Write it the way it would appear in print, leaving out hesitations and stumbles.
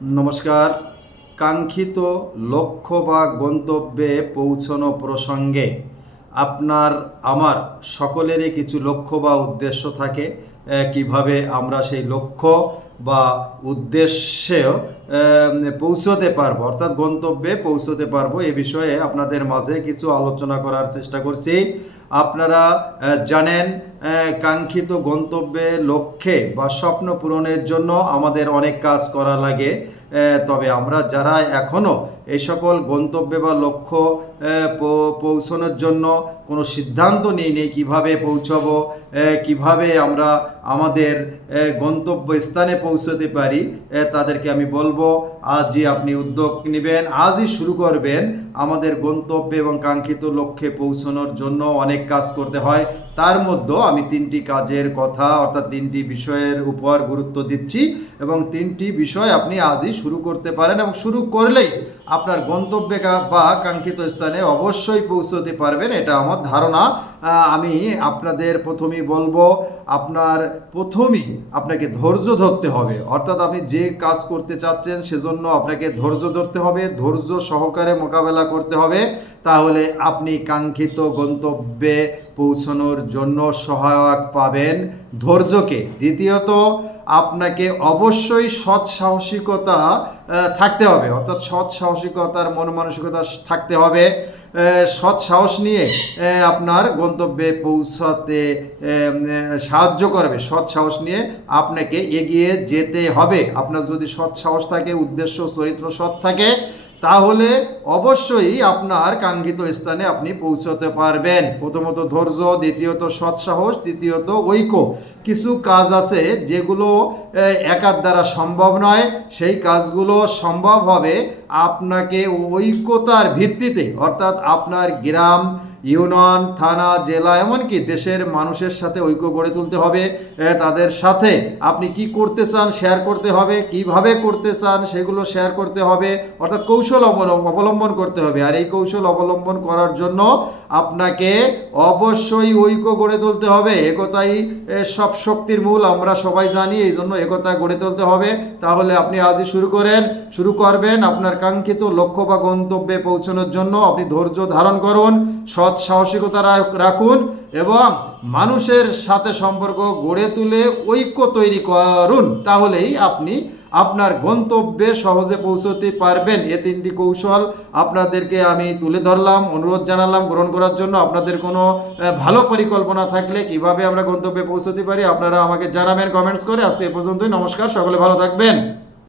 নমস্কার। কাঙ্ক্ষিত লক্ষ্য বা গন্তব্যে পৌঁছানো প্রসঙ্গে আপনার আমার সকলেরই কিছু লক্ষ্য বা উদ্দেশ্য থাকে। কিভাবে আমরা সেই লক্ষ্য বা উদ্দেশ্যে পৌঁছতে পারবো, অর্থাৎ গন্তব্যে পৌঁছতে পারবো, এ বিষয়ে আপনাদের মাঝে কিছু আলোচনা করার চেষ্টা করছি। আপনারা জানেন, কাঙ্ক্ষিত গন্তব্যে লক্ষ্যে বা স্বপ্ন পূরণের জন্য আমাদের অনেক কাজ করা লাগে। তবে আমরা যারা এখনও এই সকল গন্তব্যে বা লক্ষ্য পৌঁছানোর জন্য কোনো সিদ্ধান্ত নিই নেই, কীভাবে পৌঁছাবো, কিভাবে আমরা আমাদের গন্তব্য স্থানে পৌঁছতে পারি, তাদেরকে আমি বলবো আজই আপনি উদ্যোগ নেবেন, আজই শুরু করবেন। আমাদের গন্তব্যে এবং কাঙ্ক্ষিত লক্ষ্যে পৌঁছানোর জন্য অনেক কাজ করতে হয়। তার মধ্যে আমি 3টি কাজের কথা, অর্থাৎ 3টি বিষয়ের উপর গুরুত্ব দিচ্ছি এবং 3টি বিষয় আপনি আজই শুরু করতে পারেন এবং শুরু করলেই আপনার গন্তব্যে বা কাঙ্ক্ষিত স্থানে অবশ্যই পৌঁছতে পারবেন, এটা আমার ধারণা। আমি আপনাদের প্রথমেই বলবো, আপনাকে ধৈর্য ধরতে হবে। অর্থাৎ আপনি যে কাজ করতে চাচ্ছেন সেজন্য আপনাকে ধৈর্য ধরতে হবে, ধৈর্য সহকারে মোকাবেলা করতে হবে। তাহলে আপনি কাঙ্ক্ষিত গন্তব্যে পৌঁছানোর জন্য সহায়ক পাবেন ধৈর্যকে। দ্বিতীয়ত, আপনাকে অবশ্যই সৎ সাহসিকতা থাকতে হবে, অর্থাৎ সৎ সাহসিকতার মন মানসিকতা থাকতে হবে। সৎ সাহস নিয়ে আপনার গন্তব্যে পৌঁছাতে সাহায্য করবে। সৎ সাহস নিয়ে আপনাকে এগিয়ে যেতে হবে। আপনার যদি সৎ সাহস থাকে, উদ্দেশ্য চরিত্র সৎ থাকে, তাহলে অবশ্যই আপনার কাঙ্ক্ষিত স্থানে আপনি পৌঁছতে পারবেন। প্রথমত ধৈর্য, দ্বিতীয়ত সৎ সাহস, তৃতীয়ত ঐক্য। কিছু কাজ আছে যেগুলো একার দ্বারা সম্ভব নয়, সেই কাজগুলো সম্ভব হবে আপনাকে ঐক্যতার ভিত্তিতে, অর্থাৎ আপনার গ্রাম, ইউনিয়ন, থানা, জেলা, এমনকি দেশের মানুষের সাথে ঐক্য গড়ে তুলতে হবে। তাদের সাথে আপনি কি করতে চান শেয়ার করতে হবে, কিভাবে করতে চান সেগুলো শেয়ার করতে হবে, অর্থাৎ কৌশল অবলম্বন করতে হবে। আর এই কৌশল অবলম্বন করার জন্য আপনাকে অবশ্যই ঐক্য গড়ে তুলতে হবে। একতাই সব শক্তির মূল, আমরা সবাই জানি, এই জন্য একতা গড়ে তুলতে হবে। তাহলে আপনি আজই শুরু করবেন আপনার কাঙ্ক্ষিত লক্ষ্য বা গন্তব্যে পৌঁছানোর জন্য। আপনি ধৈর্য ধারণ করুন, সৎ সাহসিকতা রাখুন এবং মানুষের সাথে সম্পর্ক গড়ে তুলে ঐক্য তৈরি করুন। তাহলেই আপনি আপনার গন্তব্যে সহজে পৌঁছতে পারবেন। এ 3টি কৌশল আপনাদেরকে আমি তুলে ধরলাম, অনুরোধ জানালাম গ্রহণ করার জন্য। আপনাদের কোনো ভালো পরিকল্পনা থাকলে কিভাবে আমরা গন্তব্যে পৌঁছতে পারি আপনারা আমাকে জানাবেন কমেন্টস করে। আজকে এ পর্যন্তই। নমস্কার, সকলে ভালো থাকবেন।